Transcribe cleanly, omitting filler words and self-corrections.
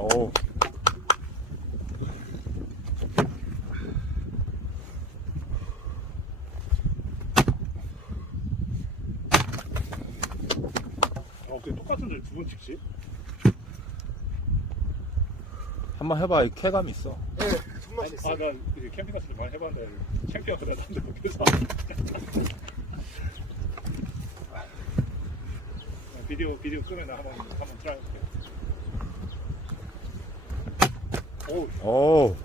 오. 그게 똑같은데 두 번 찍지? 한번 해봐. 이 쾌감 있어. 네, 손맛 있어. 나 이제 캠핑 갔을 때 많이 해봤는데 챔피언보다 남들 못해서 비디오 끄면 나 한번 트라이 해볼게. 오. 오.